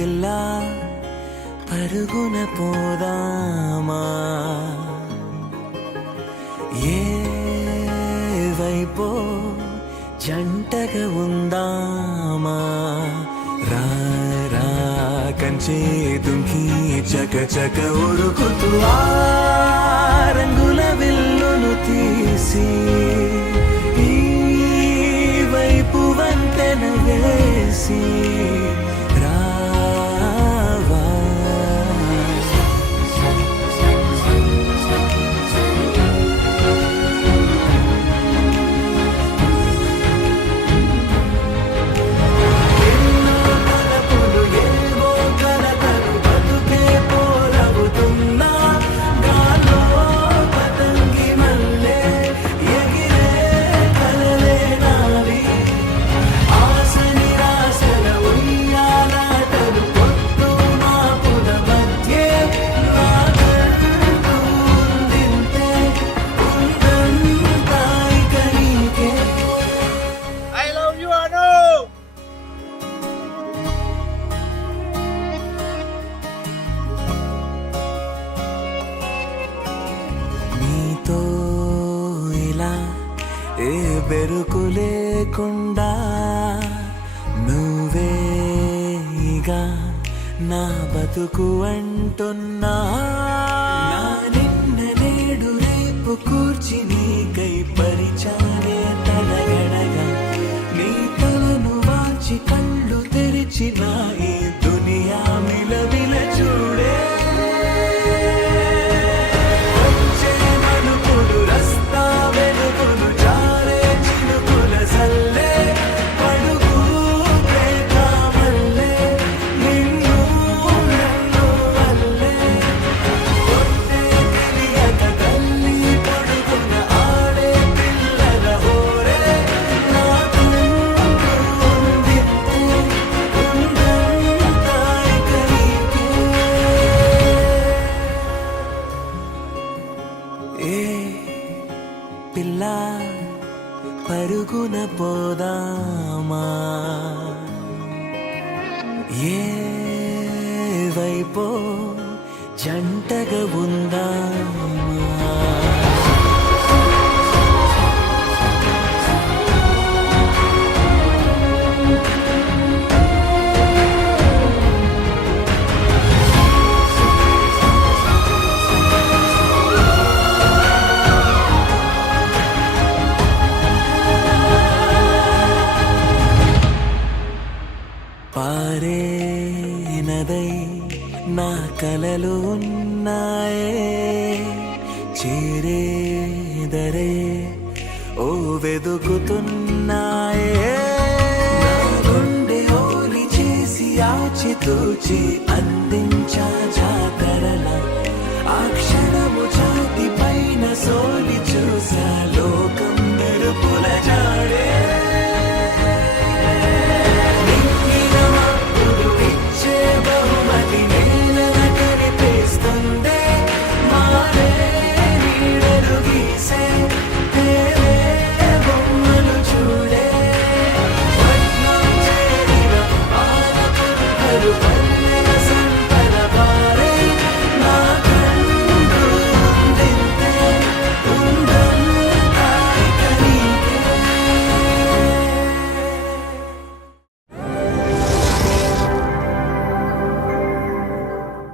పిల్ల పరుగున పోదామా ఏ వైపో జంటగా ఉందామా రా రా కంచే దుంకి చక చక ఉరుకుతూ ఆ రంగుల విల్లును తీసి ఈ వైపు వంతెన వేసి రావా ఎన్నో తలపులు ఏవో కలతలు బతుకే పోరవుతున్నా గాలో పతంగి మల్లె ఎగిరే కలలే నావి ఆశ నిరాశల ఉయ్యాలాటలు పొద్దు మాపుల మధ్యే నాకంటూ ఉందింతే ఉందంతా ఇక నీకే I love you, Anu. నీతో ఇలా ఏ బెరుకు లేకుండా నువ్వేగా నా బతుకు అంటున్నా నా నిన్న నేడు రేపు కూర్చి నీకై పరిచానే తలగడగా నీ తలను వాచి కళ్ళు తెరిచిన ఈ దునియా మిలవిల చూడే వచ్చే మలుపులు రస్తా వెలుగులు జారే చినుకుల సల్లే పడుగు ప్రేమ మల్లె నిన్ను నన్ను వల్లే కొట్టే తెలియక తల్లి పడుకున్న ఆడే పిల్లల హోరే నాకంటూ ఉందింతే ఉందంతా ఇక నీకే ఏ పిల్ల పరుగున పోదామా ఏ వైపో జంటగా ఉందామా పారే నదై నా కలలు ఉన్నాయే చేరేదరే ఓ వెదుకుతున్నాయే నా గుండె హోలి చేసి ఆచితూచి అందించా జాతరల ఆ క్షణము ఛాతి పైన సోలి చూసా లోకం